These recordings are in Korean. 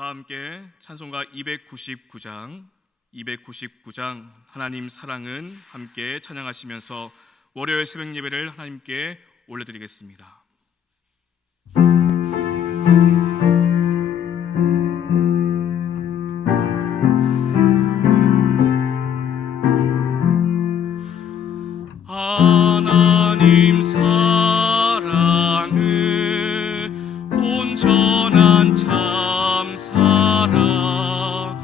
다 함께 찬송가 299장 하나님 사랑은 함께 찬양하시면서 월요일 새벽 예배를 하나님께 올려드리겠습니다. 하나님 사랑은 온전한 참 사랑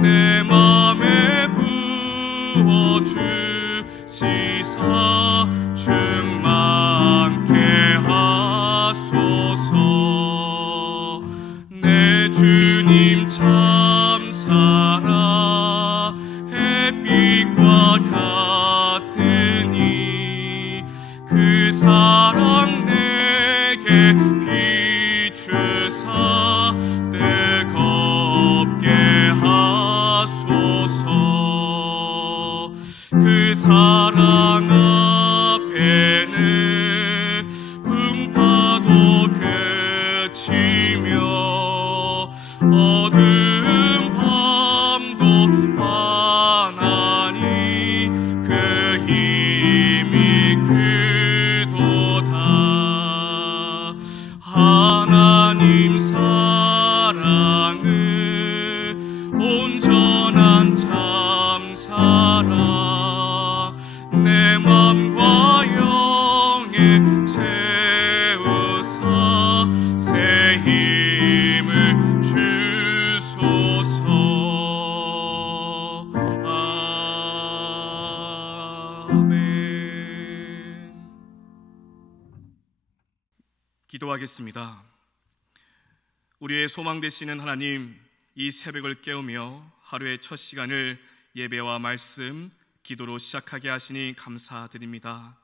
내 맘에 부어주시사 충만케 하소서. 내 주님 참 사랑 햇빛과 같으니 그 사랑 내게 비추사 뜨겁게 하소서. 그 사랑 앞에는 풍파도 그치며 어두운 밤도 환하니 그 힘이 크도다. 하나님 사랑은 온전한 참 사랑 내 맘과 영에 채우사 새 힘을 주소서. 아멘. 기도하겠습니다. 우리의 소망 되시는 하나님, 이 새벽을 깨우며 하루의 첫 시간을 예배와 말씀, 기도로 시작하게 하시니 감사드립니다.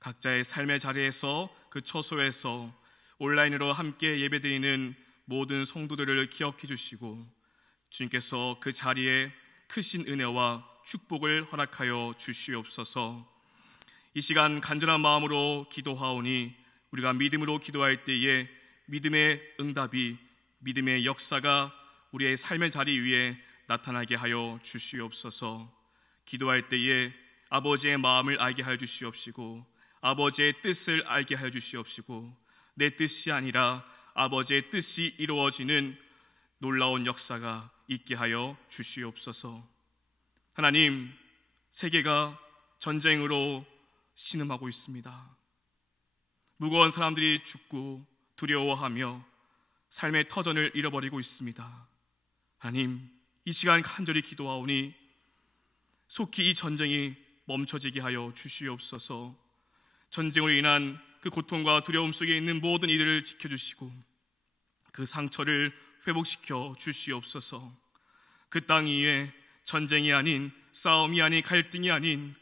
각자의 삶의 자리에서 그 처소에서 온라인으로 함께 예배드리는 모든 성도들을 기억해 주시고 주님께서 그 자리에 크신 은혜와 축복을 허락하여 주시옵소서. 이 시간 간절한 마음으로 기도하오니 우리가 믿음으로 기도할 때에 믿음의 응답이, 믿음의 역사가 우리의 삶의 자리 위에 나타나게 하여 주시옵소서. 기도할 때에 아버지의 마음을 알게 하여 주시옵시고 아버지의 뜻을 알게 하여 주시옵시고 내 뜻이 아니라 아버지의 뜻이 이루어지는 놀라운 역사가 있게 하여 주시옵소서. 하나님, 세계가 전쟁으로 신음하고 있습니다. 무거운 사람들이 죽고 두려워하며 삶의 터전을 잃어버리고 있습니다. 하나님, 이 시간 간절히 기도하오니 속히 이 전쟁이 멈춰지게 하여 주시옵소서. 전쟁으로 인한 그 고통과 두려움 속에 있는 모든 이들을 지켜주시고 그 상처를 회복시켜 주시옵소서. 그 땅 위에 전쟁이 아닌, 싸움이 아닌, 갈등이 아닌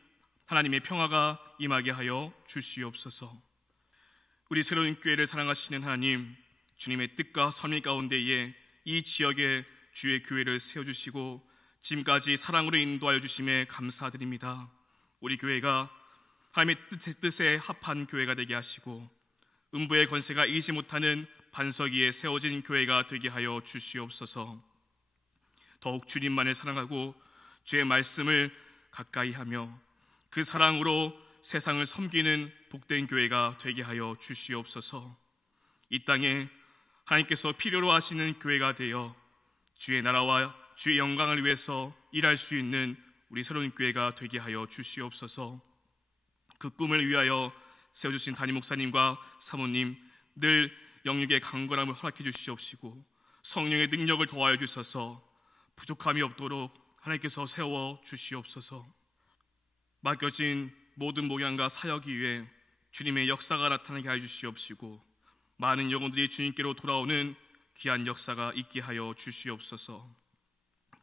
하나님의 평화가 임하게 하여 주시옵소서. 우리 새로운 교회를 사랑하시는 하나님, 주님의 뜻과 섭리 가운데에 이 지역에 주의 교회를 세워주시고 지금까지 사랑으로 인도하여 주심에 감사드립니다. 우리 교회가 하나님의 뜻에 합한 교회가 되게 하시고 음부의 권세가 이기지 못하는 반석 위에 세워진 교회가 되게 하여 주시옵소서. 더욱 주님만을 사랑하고 주의 말씀을 가까이 하며 그 사랑으로 세상을 섬기는 복된 교회가 되게 하여 주시옵소서. 이 땅에 하나님께서 필요로 하시는 교회가 되어 주의 나라와 주의 영광을 위해서 일할 수 있는 우리 새로운 교회가 되게 하여 주시옵소서. 그 꿈을 위하여 세워주신 담임 목사님과 사모님 늘 영육의 강건함을 허락해 주시옵시고 성령의 능력을 더하여 주셔서 부족함이 없도록 하나님께서 세워 주시옵소서. 맡겨진 모든 목양과 사역 위에 주님의 역사가 나타나게 하여 주시옵시고 많은 영혼들이 주님께로 돌아오는 귀한 역사가 있게 하여 주시옵소서.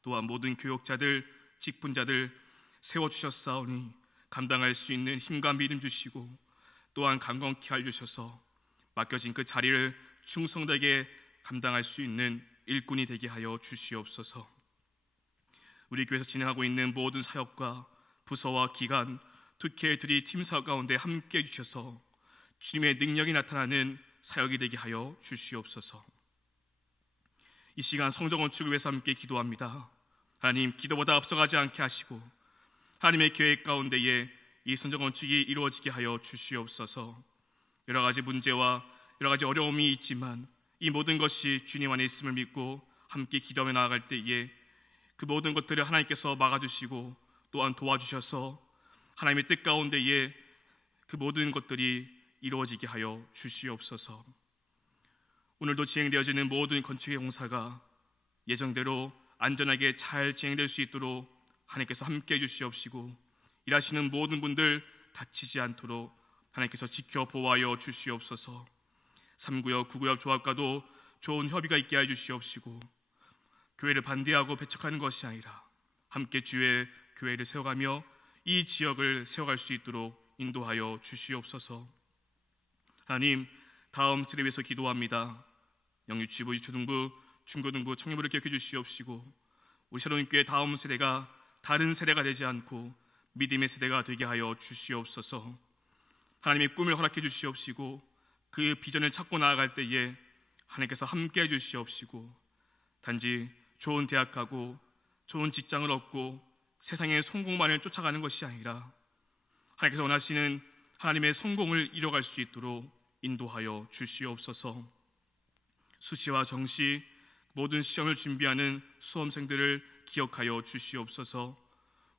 또한 모든 교역자들, 직분자들 세워주셨사오니 감당할 수 있는 힘과 믿음 주시고 또한 강건케 하여 주셔서 맡겨진 그 자리를 충성되게 감당할 수 있는 일꾼이 되게 하여 주시옵소서. 우리 교회에서 진행하고 있는 모든 사역과 부서와 기관, 특혜들이 팀 사역 가운데 함께 해주셔서 주님의 능력이 나타나는 사역이 되게 하여 주시옵소서. 이 시간 성전 건축을 위해서 함께 기도합니다. 하나님, 기도보다 앞서가지 않게 하시고 하나님의 계획 가운데에 이 성전 건축이 이루어지게 하여 주시옵소서. 여러 가지 문제와 여러 가지 어려움이 있지만 이 모든 것이 주님 안에 있음을 믿고 함께 기도하며 나아갈 때에 그 모든 것들을 하나님께서 막아주시고 또한 도와주셔서 하나님의 뜻 가운데에 그 모든 것들이 이루어지게 하여 주시옵소서. 오늘도 진행되어지는 모든 건축의 공사가 예정대로 안전하게 잘 진행될 수 있도록 하나님께서 함께해 주시옵시고 일하시는 모든 분들 다치지 않도록 하나님께서 지켜 보호하여 주시옵소서. 3구역, 9구역 조합과도 좋은 협의가 있게 해 주시옵시고 교회를 반대하고 배척하는 것이 아니라 함께 주의 교회를 세워가며 이 지역을 세워갈 수 있도록 인도하여 주시옵소서. 하나님, 다음 세대 위해서 기도합니다. 영유치부, 유초등부, 중고등부, 청년부를 기억해 주시옵시고 우리 새로운 교회 다음 세대가 다른 세대가 되지 않고 믿음의 세대가 되게 하여 주시옵소서. 하나님의 꿈을 허락해 주시옵시고 그 비전을 찾고 나아갈 때에 하나님께서 함께 해 주시옵시고 단지 좋은 대학 가고 좋은 직장을 얻고 세상의 성공만을 쫓아가는 것이 아니라 하나님께서 원하시는 하나님의 성공을 이뤄갈 수 있도록 인도하여 주시옵소서. 수시와 정시 모든 시험을 준비하는 수험생들을 기억하여 주시옵소서.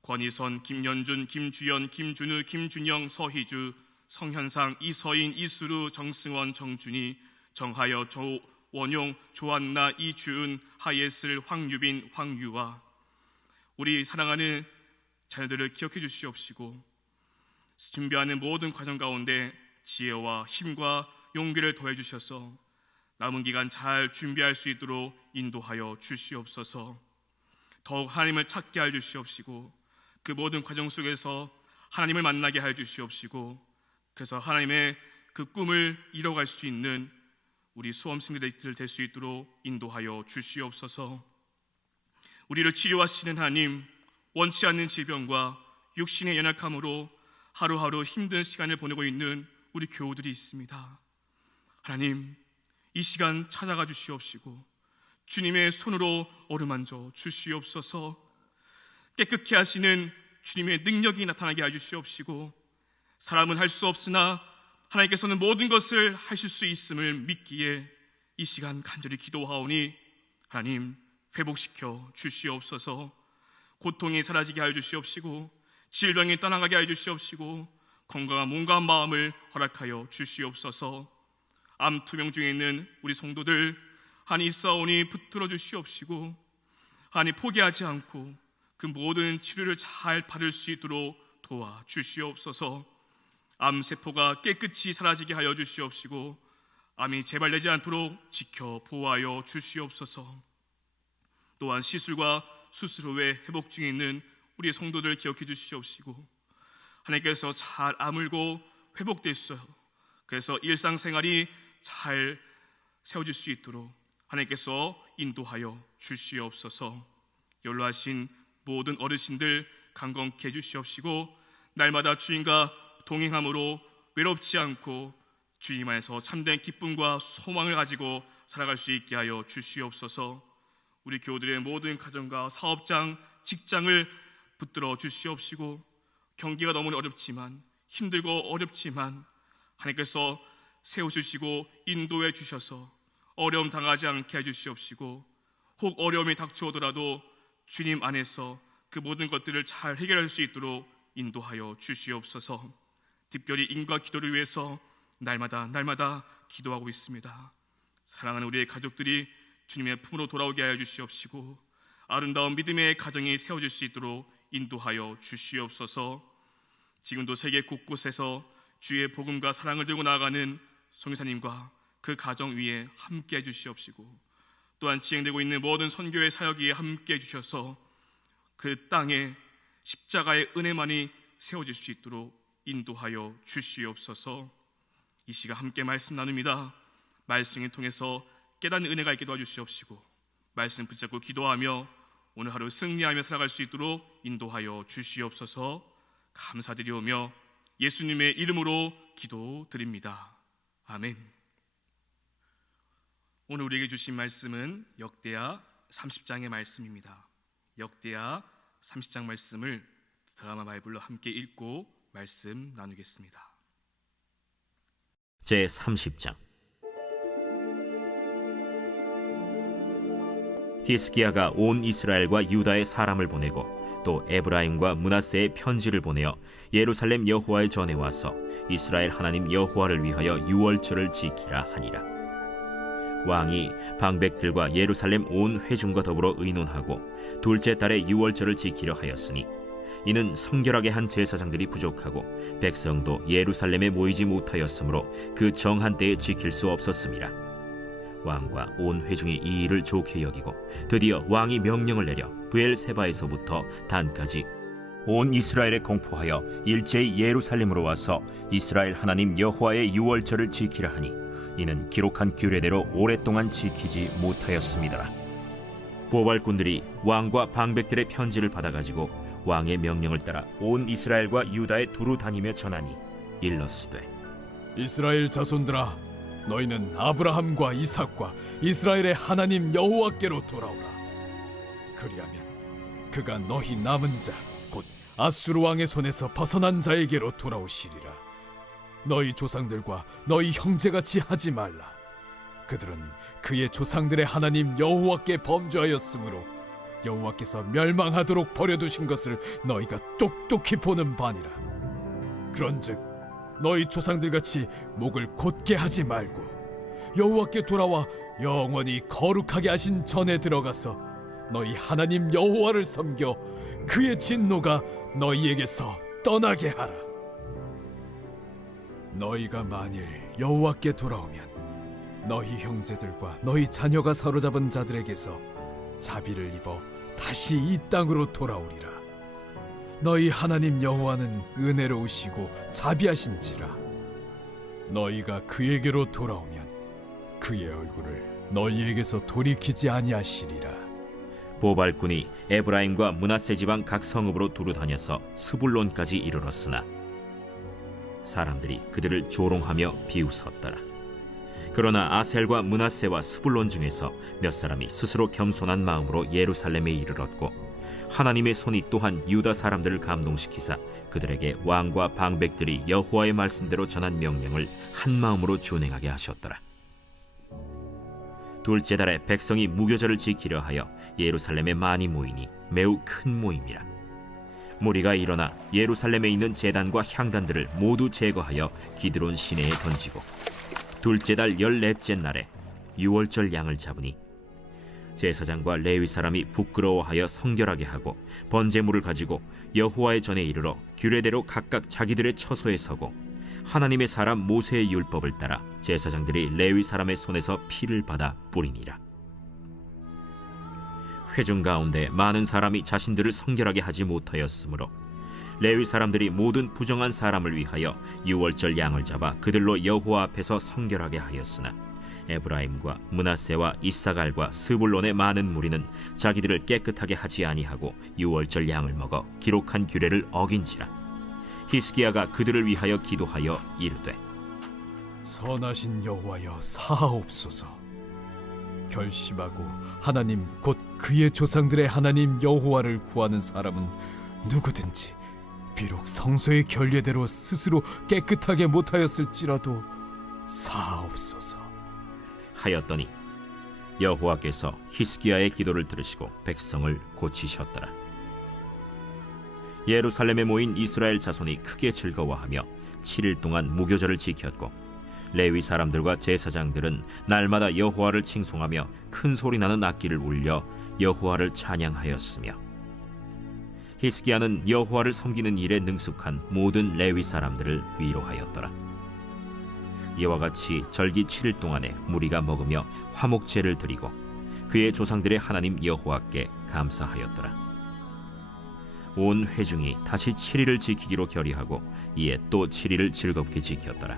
권희선, 김연준, 김주연, 김준우, 김준영, 서희주, 성현상, 이서인, 이수루, 정승원, 정준희, 정하여, 조원용, 조한나, 이주은, 하예슬, 황유빈, 황유아 우리 사랑하는 자녀들을 기억해 주시옵시고 준비하는 모든 과정 가운데 지혜와 힘과 용기를 더해 주셔서 남은 기간 잘 준비할 수 있도록 인도하여 주시옵소서. 더욱 하나님을 찾게 하여 주시옵시고 그 모든 과정 속에서 하나님을 만나게 하여 주시옵시고 그래서 하나님의 그 꿈을 이뤄갈 수 있는 우리 수험생들이 될 수 있도록 인도하여 주시옵소서. 우리를 치료하시는 하나님, 원치 않는 질병과 육신의 연약함으로 하루하루 힘든 시간을 보내고 있는 우리 교우들이 있습니다. 하나님, 이 시간 찾아가 주시옵시고 주님의 손으로 어루만져 주시옵소서. 깨끗게 하시는 주님의 능력이 나타나게 해 주시옵시고 사람은 할 수 없으나 하나님께서는 모든 것을 하실 수 있음을 믿기에 이 시간 간절히 기도하오니 하나님 회복시켜 주시옵소서. 고통이 사라지게 하여 주시옵시고 질병이 떠나가게 하여 주시옵시고 건강한 몸과 마음을 허락하여 주시옵소서. 암 투병 중에 있는 우리 성도들 하니 있사오니 붙들어 주시옵시고 하니 포기하지 않고 그 모든 치료를 잘 받을 수 있도록 도와 주시옵소서. 암세포가 깨끗이 사라지게 하여 주시옵시고 암이 재발되지 않도록 지켜 보호하여 주시옵소서. 또한 시술과 수술 후에 회복 중에 있는 우리 성도들 기억해 주시옵시고 하나님께서 잘 아물고 회복됐어요. 그래서 일상생활이 잘 세워질 수 있도록 하나님께서 인도하여 주시옵소서. 연로하신 모든 어르신들 강건케 해주시옵시고 날마다 주님과 동행함으로 외롭지 않고 주님 안에서 참된 기쁨과 소망을 가지고 살아갈 수 있게 하여 주시옵소서. 우리 교우들의 모든 가정과 사업장, 직장을 붙들어 주시옵시고 경기가 너무 어렵지만 힘들고 어렵지만 하나님께서 세우시고 인도해 주셔서 어려움 당하지 않게 해주시옵시고 혹 어려움이 닥쳐오더라도 주님 안에서 그 모든 것들을 잘 해결할 수 있도록 인도하여 주시옵소서. 특별히 인과 기도를 위해서 날마다 기도하고 있습니다. 사랑하는 우리의 가족들이 주님의 품으로 돌아오게 하여 주시옵시고 아름다운 믿음의 가정이 세워질 수 있도록 인도하여 주시옵소서. 지금도 세계 곳곳에서 주의 복음과 사랑을 들고 나아가는 송유사님과 그 가정 위에 함께 해주시옵시고 또한 진행되고 있는 모든 선교의 사역에 함께 해주셔서 그 땅에 십자가의 은혜만이 세워질 수 있도록 인도하여 주시옵소서. 이 시간 함께 말씀 나눕니다. 말씀을 통해서 깨닫는 은혜가 있게 도와주시옵시고 말씀 붙잡고 기도하며 오늘 하루 승리하며 살아갈 수 있도록 인도하여 주시옵소서. 감사드리오며 예수님의 이름으로 기도드립니다. 아멘. 오늘 우리에게 주신 말씀은 역대하 30장의 말씀입니다. 역대하 30장 말씀을 드라마 바이블로 함께 읽고 말씀 나누겠습니다. 제30장. 히스기야가 온 이스라엘과 유다의 사람을 보내고 또 에브라임과 므낫세의 편지를 보내어 예루살렘 여호와의 전에 와서 이스라엘 하나님 여호와를 위하여 유월절을 지키라 하니라. 왕이 방백들과 예루살렘 온 회중과 더불어 의논하고 둘째 달에 유월절을 지키려 하였으니 이는 성결하게 한 제사장들이 부족하고 백성도 예루살렘에 모이지 못하였으므로 그 정한 때에 지킬 수 없었음이라. 왕과 온 회중이 이 일을 좋게 여기고 드디어 왕이 명령을 내려 브엘세바에서부터 단까지 온 이스라엘에 공포하여 일제히 예루살렘으로 와서 이스라엘 하나님 여호와의 유월절을 지키라 하니 이는 기록한 규례대로 오랫동안 지키지 못하였습니다. 보발꾼들이 왕과 방백들의 편지를 받아가지고 왕의 명령을 따라 온 이스라엘과 유다에 두루 다니며 전하니 일렀으되, 이스라엘 자손들아, 너희는 아브라함과 이삭과 이스라엘의 하나님 여호와께로 돌아오라. 그리하면 그가 너희 남은 자 곧 아수르 왕의 손에서 벗어난 자에게로 돌아오시리라. 너희 조상들과 너희 형제같이 하지 말라. 그들은 그의 조상들의 하나님 여호와께 범죄하였으므로 여호와께서 멸망하도록 버려두신 것을 너희가 똑똑히 보는 바니라. 그런즉 너희 조상들같이 목을 곧게 하지 말고 여호와께 돌아와 영원히 거룩하게 하신 전에 들어가서 너희 하나님 여호와를 섬겨 그의 진노가 너희에게서 떠나게 하라. 너희가 만일 여호와께 돌아오면 너희 형제들과 너희 자녀가 사로잡은 자들에게서 자비를 입어 다시 이 땅으로 돌아오리라. 너희 하나님 여호와는 은혜로우시고 자비하신지라. 너희가 그에게로 돌아오면 그의 얼굴을 너희에게서 돌이키지 아니하시리라. 보발꾼이 에브라임과 므낫세 지방 각 성읍으로 두루 다녀서 스불론까지 이르렀으나 사람들이 그들을 조롱하며 비웃었더라. 그러나 아셀과 므낫세와 스불론 중에서 몇 사람이 스스로 겸손한 마음으로 예루살렘에 이르렀고 하나님의 손이 또한 유다 사람들을 감동시키사 그들에게 왕과 방백들이 여호와의 말씀대로 전한 명령을 한 마음으로 준행하게 하셨더라. 둘째 달에 백성이 무교절을 지키려 하여 예루살렘에 많이 모이니 매우 큰 모임이라. 무리가 일어나 예루살렘에 있는 제단과 향단들을 모두 제거하여 기드론 시내에 던지고 둘째 달 14째 날에 유월절 양을 잡으니 제사장과 레위 사람이 부끄러워하여 성결하게 하고 번제물을 가지고 여호와의 전에 이르러 규례대로 각각 자기들의 처소에 서고 하나님의 사람 모세의 율법을 따라 제사장들이 레위 사람의 손에서 피를 받아 뿌리니라. 회중 가운데 많은 사람이 자신들을 성결하게 하지 못하였으므로 레위 사람들이 모든 부정한 사람을 위하여 유월절 양을 잡아 그들로 여호와 앞에서 성결하게 하였으나 에브라임과 므낫세와 이사갈과 스불론의 많은 무리는 자기들을 깨끗하게 하지 아니하고 유월절 양을 먹어 기록한 규례를 어긴지라. 히스기야가 그들을 위하여 기도하여 이르되, 선하신 여호와여 사하옵소서. 결심하고 하나님 곧 그의 조상들의 하나님 여호와를 구하는 사람은 누구든지 비록 성소의 결례대로 스스로 깨끗하게 못하였을지라도 사하옵소서 하였더니 여호와께서 히스기야의 기도를 들으시고 백성을 고치셨더라. 예루살렘에 모인 이스라엘 자손이 크게 즐거워하며 7일 동안 무교절을 지켰고 레위 사람들과 제사장들은 날마다 여호와를 칭송하며 큰 소리 나는 악기를 울려 여호와를 찬양하였으며 히스기야는 여호와를 섬기는 일에 능숙한 모든 레위 사람들을 위로하였더라. 이와 같이 절기 7일 동안에 무리가 먹으며 화목제를 드리고 그의 조상들의 하나님 여호와께 감사하였더라. 온 회중이 다시 7일을 지키기로 결의하고 이에 또 7일을 즐겁게 지켰더라.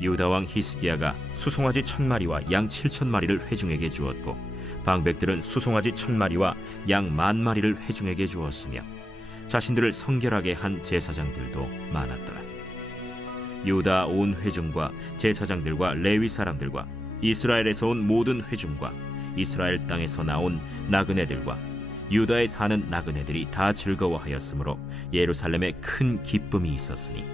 유다 왕 히스기야가 수송아지 1000마리와 양 7000마리를 회중에게 주었고 방백들은 수송아지 1000마리와 양 10,000마리를 회중에게 주었으며 자신들을 성결하게 한 제사장들도 많았더라. 유다 온 회중과 제사장들과 레위 사람들과 이스라엘에서 온 모든 회중과 이스라엘 땅에서 나온 나그네들과 유다에 사는 나그네들이 다 즐거워하였으므로 예루살렘에 큰 기쁨이 있었으니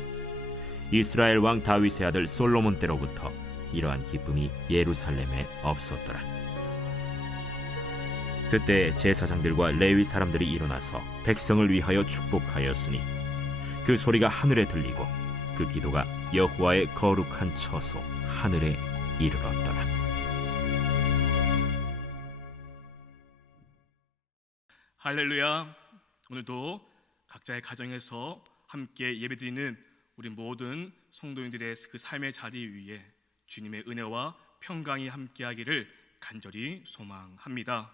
이스라엘 왕 다윗의 아들 솔로몬 때로부터 이러한 기쁨이 예루살렘에 없었더라. 그때 제사장들과 레위 사람들이 일어나서 백성을 위하여 축복하였으니 그 소리가 하늘에 들리고 그 기도가 여호와의 거룩한 처소 하늘에 이르렀더라. 할렐루야. 오늘도 각자의 가정에서 함께 예배드리는 우리 모든 성도님들의 그 삶의 자리 위에 주님의 은혜와 평강이 함께하기를 간절히 소망합니다.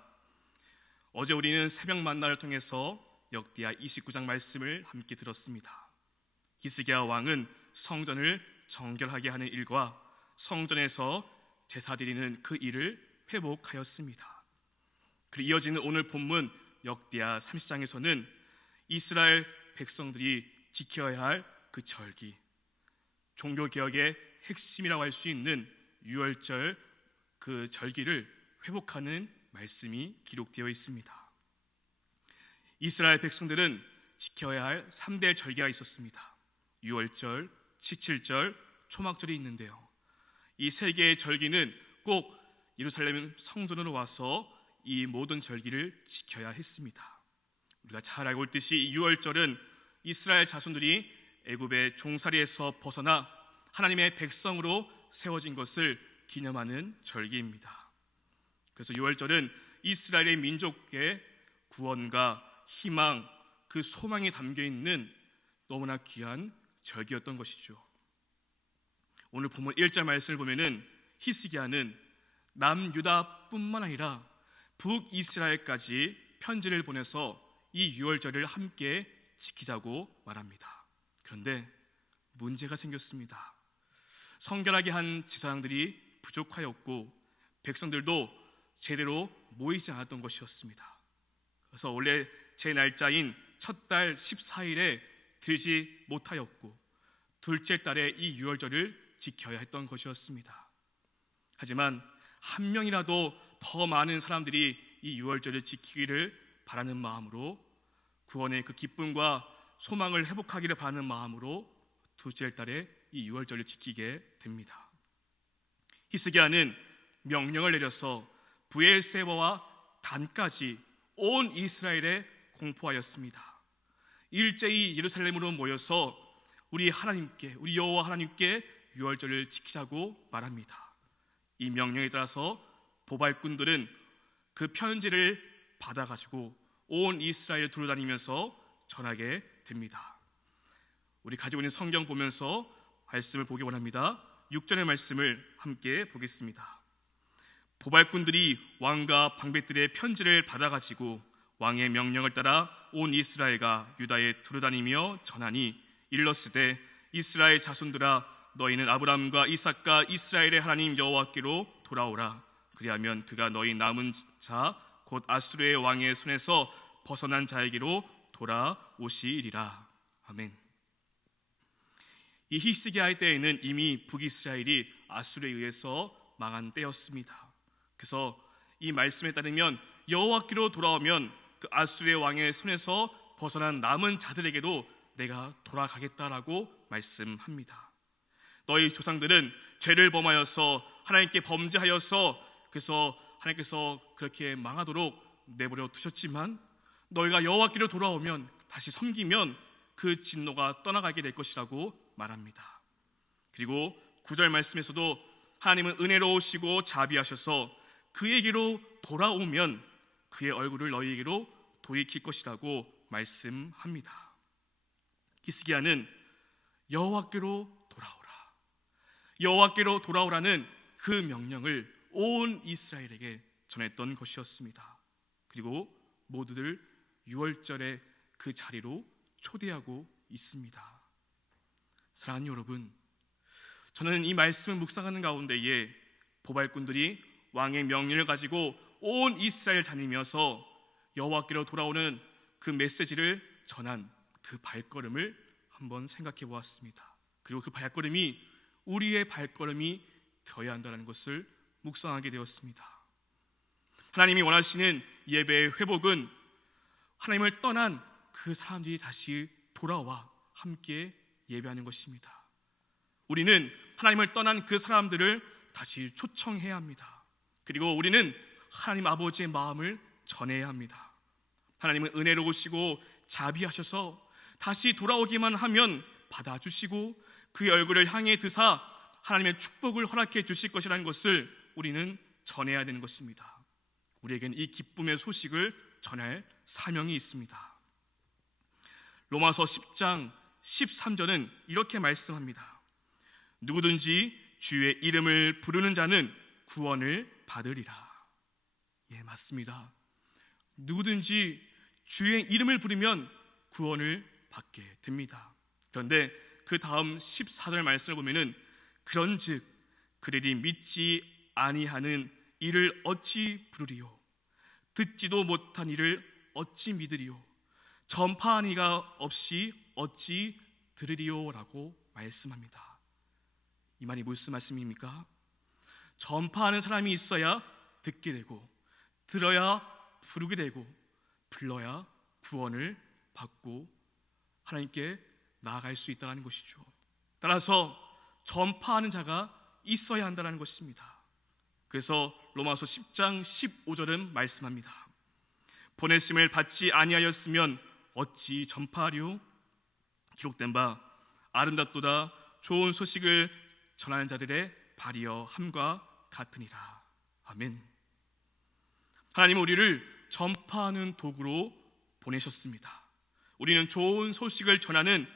어제 우리는 새벽 만나를 통해서 역대하 29장 말씀을 함께 들었습니다. 히스기야 왕은 성전을 정결하게 하는 일과 성전에서 제사 드리는 그 일을 회복하였습니다. 그리고 이어지는 오늘 본문 역대하 30장에서는 이스라엘 백성들이 지켜야 할 그 절기, 종교개혁의 핵심이라고 할 수 있는 유월절 그 절기를 회복하는 말씀이 기록되어 있습니다. 이스라엘 백성들은 지켜야 할 3대 절기가 있었습니다. 유월절, 칠칠절, 초막절이 있는데요, 이 세 개의 절기는 꼭 예루살렘 성전으로 와서 이 모든 절기를 지켜야 했습니다. 우리가 잘 알고 있듯이 이 유월절은 이스라엘 자손들이 애굽의 종살이에서 벗어나 하나님의 백성으로 세워진 것을 기념하는 절기입니다. 그래서 유월절은 이스라엘의 민족의 구원과 희망, 그 소망이 담겨있는 너무나 귀한 절기였던 것이죠. 오늘 본문 1절 말씀을 보면은 히스기야는 남유다뿐만 아니라 북이스라엘까지 편지를 보내서 이 유월절을 함께 지키자고 말합니다. 그런데 문제가 생겼습니다. 성결하게 한 제사장들이 부족하였고 백성들도 제대로 모이지 않았던 것이었습니다. 그래서 원래 제 날짜인 첫 달 14일에 들지 못하였고 둘째 달에 이 유월절을 지켜야 했던 것이었습니다. 하지만 한 명이라도 더 많은 사람들이 이 유월절을 지키기를 바라는 마음으로, 구원의 그 기쁨과 소망을 회복하기를 바라는 마음으로 둘째 달에 이 유월절을 지키게 됩니다. 히스기야는 명령을 내려서 브엘세바와 단까지 온 이스라엘에 공포하였습니다. 일제히 예루살렘으로 모여서 우리 하나님께, 우리 여호와 하나님께 유월절을 지키자고 말합니다. 이 명령에 따라서 보발꾼들은 그 편지를 받아가지고 온 이스라엘 두루다니면서 전하게 됩니다. 우리 가지고 있는 성경 보면서 말씀을 보기 원합니다. 6절의 말씀을 함께 보겠습니다. 보발꾼들이 왕과 방백들의 편지를 받아가지고 왕의 명령을 따라 온 이스라엘과 유다에 두루다니며 전하니 일렀으되 이스라엘 자손들아 너희는 아브라함과 이삭과 이스라엘의 하나님 여호와께로 돌아오라. 그리하면 그가 너희 남은 자 곧 아수르의 왕의 손에서 벗어난 자에게로 돌아오시리라. 아멘. 이 히스기야의 때에는 이미 북이스라엘이 아수르에 의해서 망한 때였습니다. 그래서 이 말씀에 따르면 여호와께로 돌아오면 그 아수르의 왕의 손에서 벗어난 남은 자들에게도 내가 돌아가겠다라고 말씀합니다. 너희 조상들은 죄를 범하여서 하나님께 범죄하여서 그래서 하나님께서 그렇게 망하도록 내버려 두셨지만 너희가 여호와께로 돌아오면, 다시 섬기면 그 진노가 떠나가게 될 것이라고 말합니다. 그리고 9절 말씀에서도 하나님은 은혜로우시고 자비하셔서 그에게로 돌아오면 그의 얼굴을 너희에게로 돌이킬 것이라고 말씀합니다. 히스기야는 여호와께로 돌아오라, 여호와께로 돌아오라는 그 명령을 온 이스라엘에게 전했던 것이었습니다. 그리고 모두들 유월절의 그 자리로 초대하고 있습니다. 사랑하는 여러분, 저는 이 말씀을 묵상하는 가운데에 보발꾼들이 왕의 명령을 가지고 온 이스라엘 다니면서 여호와께로 돌아오는 그 메시지를 전한 그 발걸음을 한번 생각해 보았습니다. 그리고 그 발걸음이 우리의 발걸음이 되어야 한다는 것을 묵상하게 되었습니다. 하나님이 원하시는 예배의 회복은 하나님을 떠난 그 사람들이 다시 돌아와 함께 예배하는 것입니다. 우리는 하나님을 떠난 그 사람들을 다시 초청해야 합니다. 그리고 우리는 하나님 아버지의 마음을 전해야 합니다. 하나님은 은혜로우시고 자비하셔서 다시 돌아오기만 하면 받아주시고 그의 얼굴을 향해 드사 하나님의 축복을 허락해 주실 것이라는 것을 우리는 전해야 되는 것입니다. 우리에겐 이 기쁨의 소식을 전할 사명이 있습니다. 로마서 10장 13절은 이렇게 말씀합니다. 누구든지 주의 이름을 부르는 자는 구원을 받으리라. 예, 맞습니다. 누구든지 주의 이름을 부르면 구원을 받게 됩니다. 그런데 그 다음 14절 말씀을 보면은 그런즉 그들이 믿지 아니하는 이를 어찌 부르리요 듣지도 못한 이를 어찌 믿으리요 전파한 이가 없이 어찌 들으리요라고 말씀합니다. 이 말이 무슨 말씀입니까? 전파하는 사람이 있어야 듣게 되고 들어야 부르게 되고 불러야 구원을 받고 하나님께 나아갈 수 있다는 것이죠. 따라서 전파하는 자가 있어야 한다는 것입니다. 그래서 로마서 10장 15절은 말씀합니다. 보내심을 받지 아니하였으면 어찌 전파하리요? 기록된 바 아름답도다 좋은 소식을 전하는 자들의 발이여 함과 같으니라. 아멘. 하나님은 우리를 전파하는 도구로 보내셨습니다. 우리는 좋은 소식을 전하는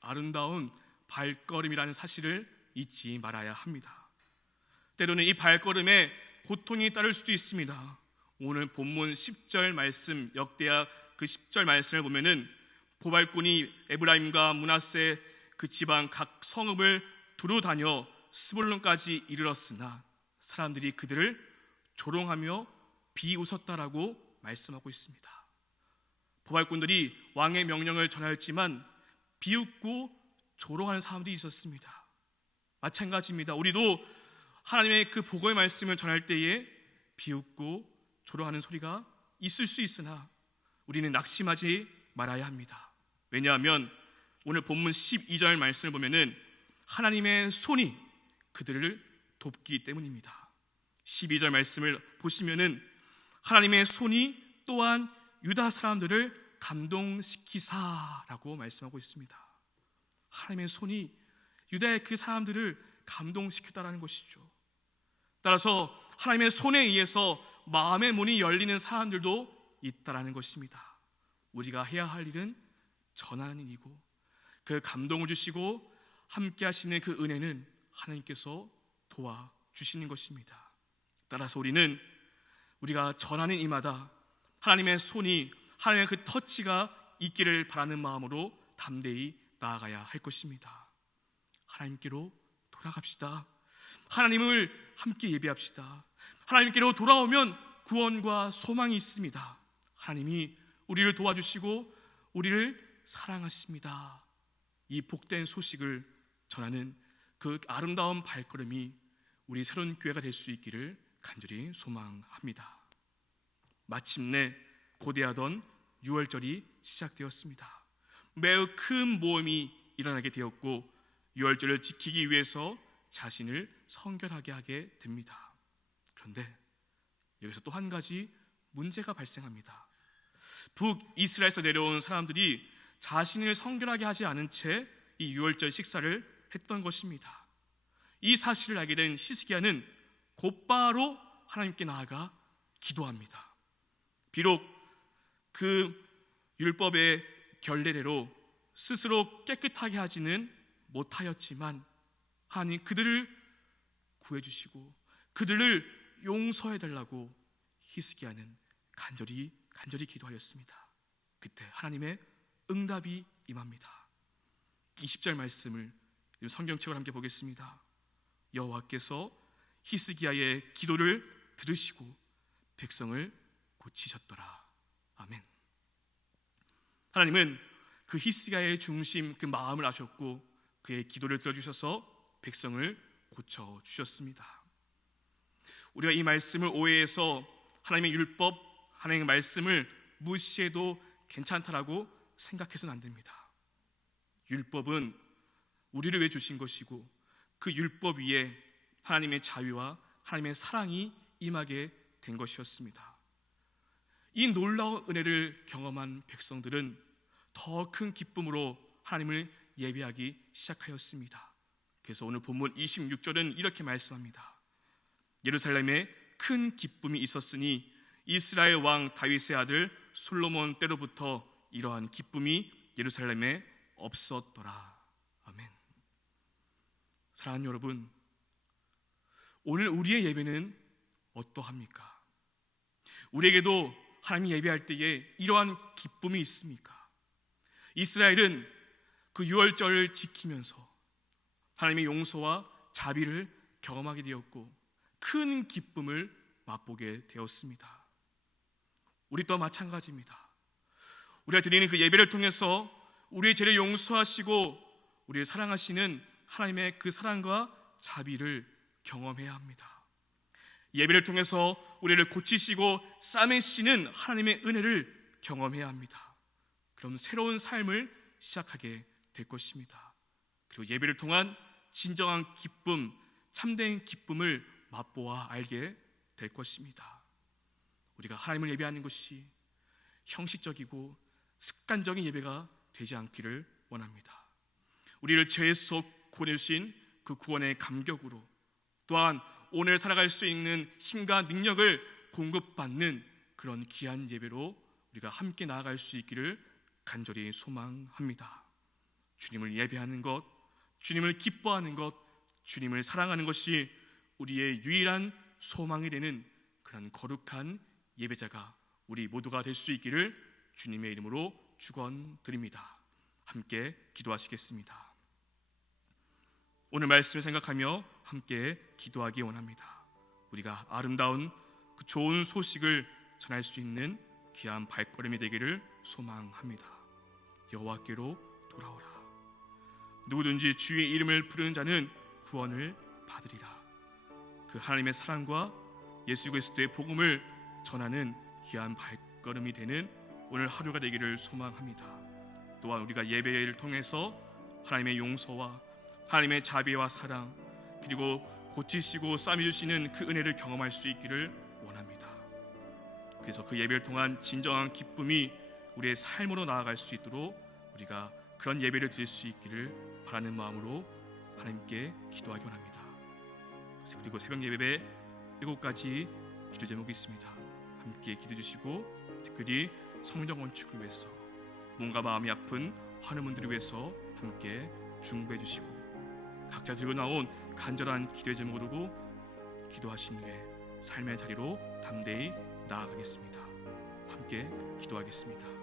아름다운 발걸음이라는 사실을 잊지 말아야 합니다. 때로는 이 발걸음에 고통이 따를 수도 있습니다. 오늘 본문 10절 말씀, 역대하 그 10절 말씀을 보면은 보발꾼이 에브라임과 므낫세 그 지방 각 성읍을 두루 다녀 스불론까지 이르렀으나 사람들이 그들을 조롱하며 비웃었다라고 말씀하고 있습니다. 보발꾼들이 왕의 명령을 전하였지만 비웃고 조롱하는 사람들이 있었습니다. 마찬가지입니다. 우리도 하나님의 그 복음의 말씀을 전할 때에 비웃고 조롱하는 소리가 있을 수 있으나 우리는 낙심하지 말아야 합니다. 왜냐하면 오늘 본문 12절 말씀을 보면은 하나님의 손이 그들을 돕기 때문입니다. 12절 말씀을 보시면은 하나님의 손이 또한 유다 사람들을 감동시키사라고 말씀하고 있습니다. 하나님의 손이 유다의 그 사람들을 감동시켰다라는 것이죠. 따라서 하나님의 손에 의해서 마음의 문이 열리는 사람들도 있다라는 것입니다. 우리가 해야 할 일은 전하는 일이고 그 감동을 주시고 함께 하시는 그 은혜는 하나님께서 도와주시는 것입니다. 따라서 우리가 전하는 이마다 하나님의 손이 하나님의 그 터치가 있기를 바라는 마음으로 담대히 나아가야 할 것입니다. 하나님께로 돌아갑시다. 하나님을 함께 예배합시다. 하나님께로 돌아오면 구원과 소망이 있습니다. 하나님이 우리를 도와주시고 우리를 사랑하십니다. 이 복된 소식을 전하는 그 아름다운 발걸음이 우리 새로운 교회가 될 수 있기를 간절히 소망합니다. 마침내 고대하던 6월절이 시작되었습니다. 매우 큰 모험이 일어나게 되었고 6월절을 지키기 위해서 자신을 성결하게 하게 됩니다. 그런데 여기서 또 한 가지 문제가 발생합니다. 북이스라엘에서 내려온 사람들이 자신을 성결하게 하지 않은 채 이 6월절 식사를 했던 것입니다. 이 사실을 알게 된 히스기야는 곧바로 하나님께 나아가 기도합니다. 비록 그 율법의 결례대로 스스로 깨끗하게 하지는 못하였지만 하나님 그들을 구해주시고 그들을 용서해달라고 히스기야는 간절히 기도하였습니다. 그때 하나님의 응답이 임합니다. 20절 말씀을 성경책을 함께 보겠습니다. 여호와께서 히스기야의 기도를 들으시고 백성을 고치셨더라. 아멘. 하나님은 그 히스기야의 중심 그 마음을 아셨고 그의 기도를 들어주셔서 백성을 고쳐주셨습니다. 우리가 이 말씀을 오해해서 하나님의 율법, 하나님의 말씀을 무시해도 괜찮다라고 생각해서는 안 됩니다. 율법은 우리를 위해 주신 것이고 그 율법 위에 하나님의 자유와 하나님의 사랑이 임하게 된 것이었습니다. 이 놀라운 은혜를 경험한 백성들은 더 큰 기쁨으로 하나님을 예배하기 시작하였습니다. 그래서 오늘 본문 26절은 이렇게 말씀합니다. 예루살렘에 큰 기쁨이 있었으니 이스라엘 왕 다윗의 아들 솔로몬 때로부터 이러한 기쁨이 예루살렘에 없었더라. 아멘. 사랑하는 여러분, 오늘 우리의 예배는 어떠합니까? 우리에게도 하나님 예배할 때에 이러한 기쁨이 있습니까? 이스라엘은 그 유월절을 지키면서 하나님의 용서와 자비를 경험하게 되었고 큰 기쁨을 맛보게 되었습니다. 우리 또한 마찬가지입니다. 우리가 드리는 그 예배를 통해서 우리의 죄를 용서하시고 우리를 사랑하시는 하나님의 그 사랑과 자비를 경험해야 합니다. 예배를 통해서 우리를 고치시고 싸매시는 하나님의 은혜를 경험해야 합니다. 그럼 새로운 삶을 시작하게 될 것입니다. 그리고 예배를 통한 진정한 기쁨, 참된 기쁨을 맛보아 알게 될 것입니다. 우리가 하나님을 예배하는 것이 형식적이고 습관적인 예배가 되지 않기를 원합니다. 우리를 죄 속 구원해주신 그 구원의 감격으로 또한 오늘 살아갈 수 있는 힘과 능력을 공급받는 그런 귀한 예배로 우리가 함께 나아갈 수 있기를 간절히 소망합니다. 주님을 예배하는 것, 주님을 기뻐하는 것, 주님을 사랑하는 것이 우리의 유일한 소망이 되는 그런 거룩한 예배자가 우리 모두가 될 수 있기를 주님의 이름으로 축원드립니다. 함께 기도하시겠습니다. 오늘 말씀을 생각하며 함께 기도하기 원합니다. 우리가 아름다운 그 좋은 소식을 전할 수 있는 귀한 발걸음이 되기를 소망합니다. 여호와께로 돌아오라. 누구든지 주의 이름을 부르는 자는 구원을 받으리라. 그 하나님의 사랑과 예수 그리스도의 복음을 전하는 귀한 발걸음이 되는 오늘 하루가 되기를 소망합니다. 또한 우리가 예배를 통해서 하나님의 용서와 하나님의 자비와 사랑 그리고 고치시고 싸매주시는 그 은혜를 경험할 수 있기를 원합니다. 그래서 그 예배를 통한 진정한 기쁨이 우리의 삶으로 나아갈 수 있도록 우리가 그런 예배를 드릴 수 있기를 바라는 마음으로 하나님께 기도하기 원합니다. 그리고 새벽 예배 7가지 기도 제목이 있습니다. 함께 기도해 주시고 특별히 성령 건축을 위해서 몸과 마음이 아픈 환우분들을 위해서 함께 중보해 주시고 각자 들고 나온 간절한 기도의 제목으로 기도하신 후에 삶의 자리로 담대히 나아가겠습니다. 함께 기도하겠습니다.